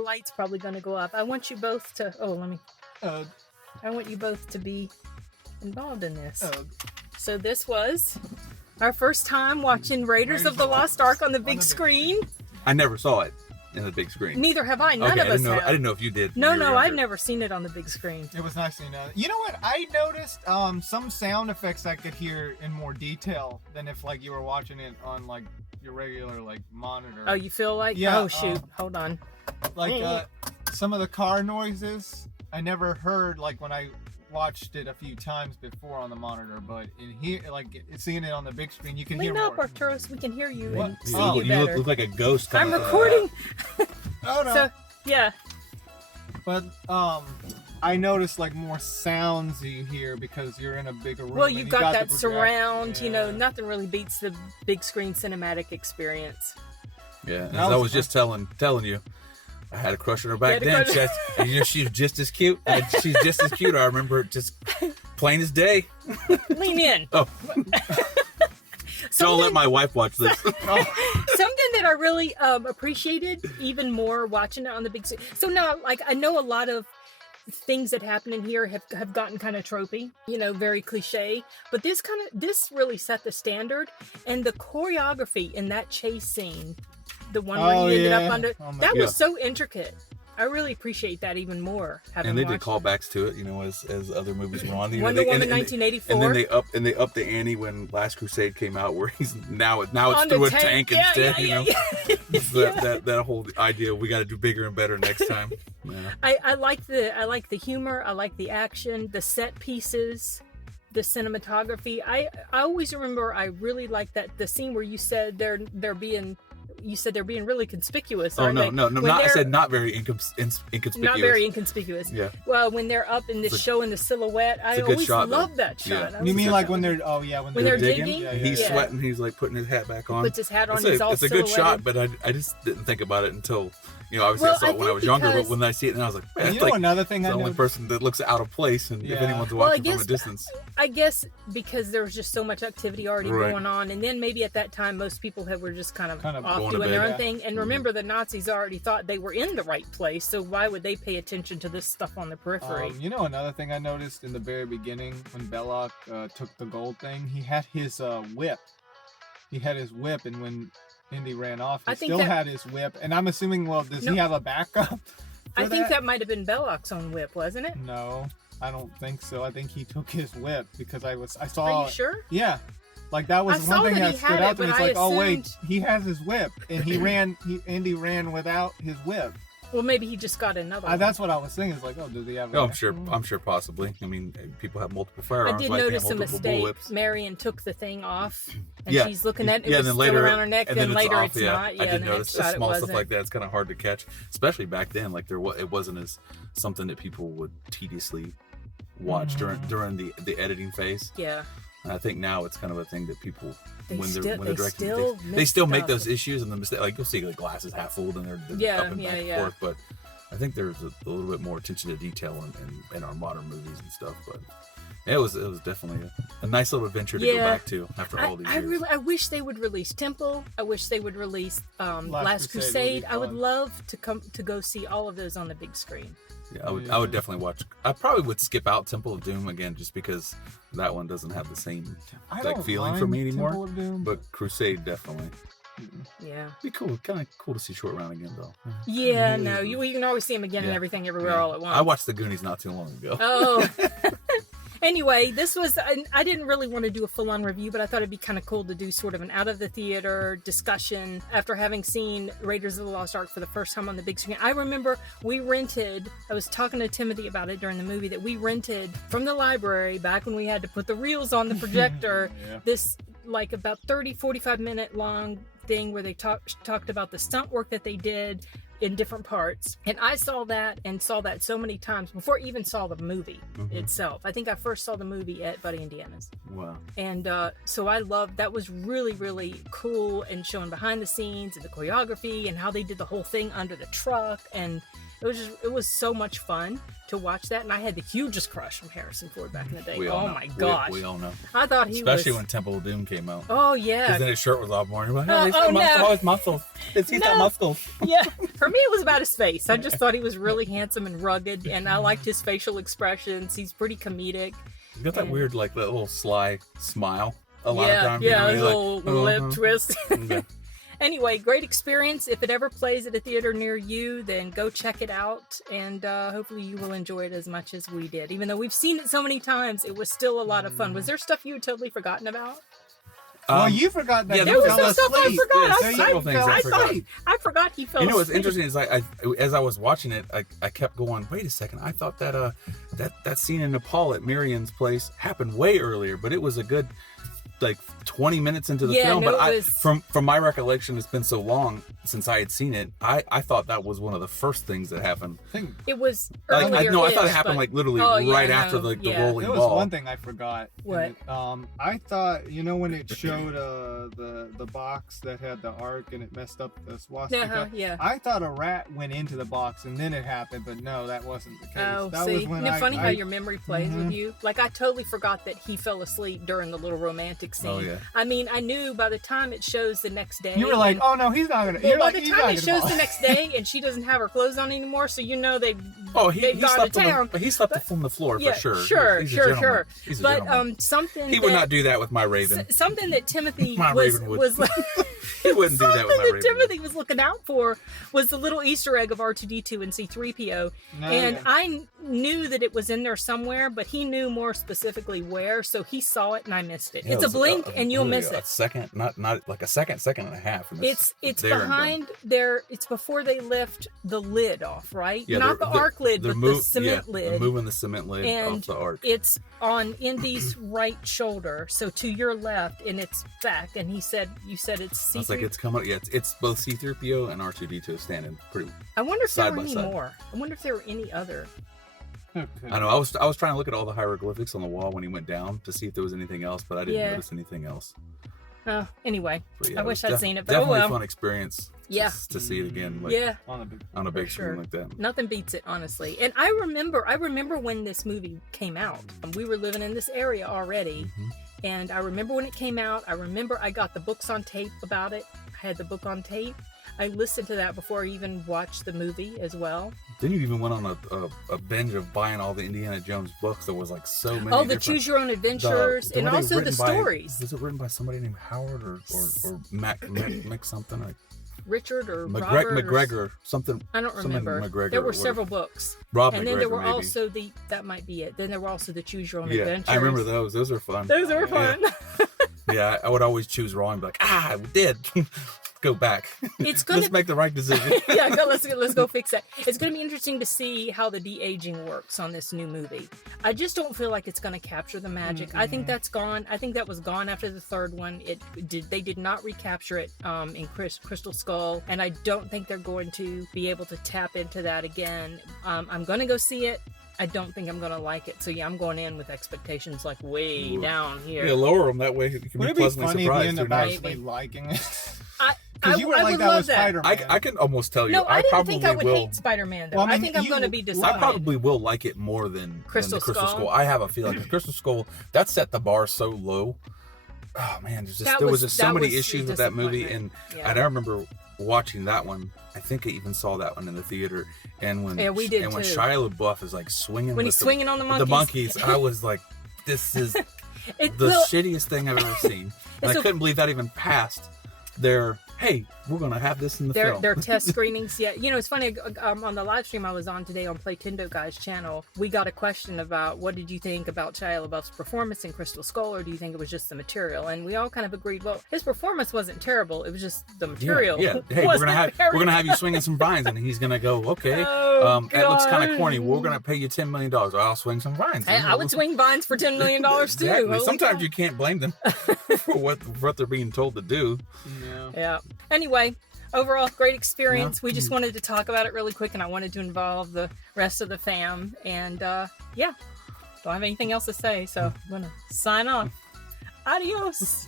The light's probably going to go up. I want you both to... Oh, let me... Ugh. I want you both to be involved in this. Ugh. So this was our first time watching Raiders of the Lost Ark on the big screen. I never saw it in the big screen. Neither have I. None Okay, of us have. I didn't know if you did. No, when you were I've younger. never seen it on the big screen. It was nice seeing that. You know what? I noticed some sound effects I could hear in more detail than if like you were watching it on like your regular like monitor. Oh, you feel like? Yeah, Oh, shoot. Hold on. Like some of the car noises I never heard like when I watched it a few times before on the monitor, but in here, like seeing it on the big screen, you can hear Lean up, more. Arturo, so we can hear you What? and see Oh, you You better. look like a ghost. I'm coming- recording. Oh no. So, yeah. But I noticed like more sounds you hear because you're in a bigger room. Well, and you've you got the that project- surround, you know, Yeah. nothing really beats the big screen cinematic experience. Yeah, as That I was was just telling you, I had a crush on her back You had then. a crush- And you know, she's just as cute. She's just as cute. I remember it just plain as day. Lean in. Oh. Don't let my wife watch this. Something that I really appreciated even more watching it on the big screen. So now, like, I know a lot of things that happen in here have gotten kind of tropey, you know, very cliche, but this really set the standard. And the choreography in that chase scene, the one where he ended up under, Oh my that God. was so intricate. I really appreciate that even more. And they did watched it. callbacks to it, you know, as other movies were on. You know, Wonder Woman and 1984. And then they upped the ante when Last Crusade came out, where he's now it's On the through a tank. tank Yeah, instead. yeah, you know, yeah. So that whole idea we got to do bigger and better next time. Yeah. I like the humor. I like the action, the set pieces, the cinematography. I always remember I really like the scene where you said they're being really conspicuous. Oh aren't no, they? no, When I they're said not very inconspicuous. not very inconspicuous. Yeah. Well, when they're up in this show in the silhouette, I it's a good always shot, though. love that shot. Yeah. I You always mean thought like that when was- they're When they're digging? Yeah, He's Yeah. sweating. He's like putting his hat back on. puts his hat on. It's He's all a good shot, silhouetted. but I just didn't think about it until, you know, obviously Well, I saw I it when I think was younger, but because- when I see it now, I was like, You that's know like another thing the I only know. person that looks out of place, and if Yeah. anyone's Well, I watching from a guess- distance. I guess because there was just so much activity already Right. going on, and then maybe at that time most people were just kind of Kind of off going to doing their bed. own thing. And remember, the Nazis already thought they were in the right place, so why would they pay attention to this stuff on the periphery? You know another thing I noticed in the very beginning when Belloc took the gold thing, he had his whip. He had his whip, and when Indy ran off, he I think still that- had his whip. And I'm assuming, well, does No. he have a backup? I for think that might have been Belloc's own whip, wasn't it? No, I don't think so. I think he took his whip because I Are saw. you sure? Yeah, like that was I saw one thing that that he stood had out it, to me. but It's I like, oh wait, assumed- he has his whip, and Indy ran without his whip. Well, maybe he just got another one. That's what I was thinking. It's like, oh, does he have? Oh, I'm sure, possibly. I mean, people have multiple firearms. I did like they have notice a multiple mistake. bullets. Marion took the thing off, and Yeah. she's looking at it. Yeah, It and was then still later, around her neck. and Then then later off, it's yeah. not. Yeah, I did the notice next shot it small wasn't. stuff like that. It's kind of hard to catch, especially back then. Like it wasn't as something that people would tediously watch during the editing phase. Yeah. And I think now it's kind of a thing that people They when still- they're they directing still they miss still make stuff. those issues and the mistake. Like you'll see the glasses half full and they're Yeah, up and yeah, back and yeah. forth. But I think there's a little bit more attention to detail in our modern movies and stuff. But it was definitely a nice little adventure to go Yeah. back to after all these years. I wish they would release Temple. I wish they would release Last Crusade. would be I would fun. love to go see all of those on the big screen. Yeah, I would definitely watch. I probably would skip out Temple of Doom again just because that one doesn't have the same I like don't feeling for mind me anymore. Temple of Doom, But Crusade definitely. Yeah. Be cool, kind of cool to see Short Round again though. Yeah, no, you can always see him again and Yeah. everything everywhere Yeah. all at once. I watched The Goonies not too long ago. Oh. Anyway, this was, I didn't really want to do a full-on review, but I thought it'd be kind of cool to do sort of an out-of-the-theater discussion after having seen Raiders of the Lost Ark for the first time on the big screen. I remember I was talking to Timothy about it during the movie, that we rented from the library back when we had to put the reels on the projector, Yeah. this like about 45 minute long thing where they talked about the stunt work that they did in different parts. And I saw that so many times before I even saw the movie itself. I think I first saw the movie at Buddy Indiana's. Wow. And so I loved, that was really, really cool, and showing behind the scenes and the choreography and how they did the whole thing under the truck. And it was so much fun to watch that, and I had the hugest crush on Harrison Ford back in the day. Oh my gosh, we all know. I thought he especially was... when Temple of Doom came out. Oh yeah, because then his shirt was off more. You're like, no. His muscles. He's got muscles. Yeah, for me it was about his face. I just thought he was really handsome and rugged, and I liked his facial expressions. He's pretty comedic. You got that weird, like, that little sly smile a lot of times. Yeah, you know, little lip twist. Yeah. Anyway, great experience. If it ever plays at a theater near you, then go check it out, and hopefully you will enjoy it as much as we did. Even though we've seen it so many times, it was still a lot of fun. Was there stuff you had totally forgotten about? Well, you forgot that there you was fell some stuff I asleep. forgot. There's several things I forgot. I forgot he fell You know what's asleep. interesting is as I was watching it, I kept going, wait a second, I thought that that scene in Nepal at Miriam's place happened way earlier, but it was a good like 20 minutes into the film. No, But from my recollection, it's been so long since I had seen it, I thought that was one of the first things that happened. It was Like, earlier. I thought it happened like literally after the rolling There was ball. one thing I forgot. What? I thought, when it showed the box that had the arc and it messed up the swastika. Yeah. I thought a rat went into the box and then it happened, but no, that wasn't the case. Oh, that see, was when isn't it funny how your memory plays with you? Like, I totally forgot that he fell asleep during the little romantic scene. Oh, yeah. I mean, I knew by the time it shows the next day. You were like, oh no, he's not gonna. Well, by the time it shows the next day and she doesn't have her clothes on anymore, so they've gone to town. He slept on the floor for sure. Sure. He's a But gentleman. something he would not do that with my Raven. Something that Timothy My Raven would. was He wouldn't do that with my Raven. Timothy was looking out for was the little Easter egg of R2D2 and C3PO, I knew that it was in there somewhere, but he knew more specifically where, so he saw it and I missed it. Yeah, it's a blink and you'll miss it. A second, not like a second and a half. And it's behind there. It's before they lift the lid off, right? Yeah, not the arc lid, but the cement lid. They're moving the cement lid off the arc. It's on Indy's right shoulder, so to your left, and it's back. And you said it's C3. It's like it's coming. Yeah, it's both C3PO and R2D2 standing pretty. I wonder if there were any side. more. I wonder if there were any other. I know. I was trying to look at all the hieroglyphics on the wall when he went down to see if there was anything else, but I didn't notice anything else. Anyway, Yeah, I wish I'd seen it, but definitely oh well. a fun experience. Yeah. To see it again. Like, Yeah. On a big screen like that. Nothing beats it, honestly. And I remember when this movie came out. We were living in this area already, and I remember when it came out. I remember I got the books on tape about it. I had the book on tape. I listened to that before I even watched the movie as well. Then you even went on a binge of buying all the Indiana Jones books. There was like so many. Oh, the Choose Your Own Adventures, and also the stories. Was it written by somebody named Howard or Mac something? Like Richard or McGregor, Robert McGregor something. I don't remember. McGregor, there were several books. Rob and McGregor, then there were maybe. also that might be it. Then there were also the Choose Your Own Adventures. I remember those. Those were fun. Those were fun. Yeah, I would always choose wrong and be like, I did. Go back. Let's make the right decision. Let's go fix that. It's going to be interesting to see how the de-aging works on this new movie. I just don't feel like it's going to capture the magic. I think that's gone. I think that was gone after the third one. They did not recapture it in Crystal Skull, and I don't think they're going to be able to tap into that again. I'm going to go see it. I don't think I'm going to like it. So, I'm going in with expectations like way down here. Yeah, lower them. That way you can be pleasantly surprised. Would it be funny if you end up actually liking it? Because you were like that with Spider-Man. I can almost tell you. No, I didn't think I would will hate Spider-Man, though. I think I'm going to be disappointed. I probably will like it more than Crystal Skull. I have a feeling that Crystal Skull, that set the bar so low. Oh, man. There was just so many issues with that movie. And I remember watching that one. I think I even saw that one in the theater. And when we did when too. Shia LaBeouf is like swinging when he's swinging on the monkeys, I was like, this is the shittiest thing I've ever seen. And I couldn't believe that even passed their, hey, we're going to have this in the film. Their test screenings. Yeah, it's funny. On the live stream I was on today on Playtendo Guy's channel, we got a question about what did you think about Shia LaBeouf's performance in Crystal Skull, or do you think it was just the material? And we all kind of agreed, well, his performance wasn't terrible. It was just the material. Yeah. Hey, we're gonna have you swinging some vines, and he's gonna go, okay. It looks kind of corny. We're gonna pay you $10 million. I'll swing some vines. I would swing vines for $10 million too. Exactly. Sometimes you can't blame them for what they're being told to do. Yeah. Anyway, overall, great experience. We just wanted to talk about it really quick, and I wanted to involve the rest of the fam. And don't have anything else to say, so I'm going to sign off. Adios.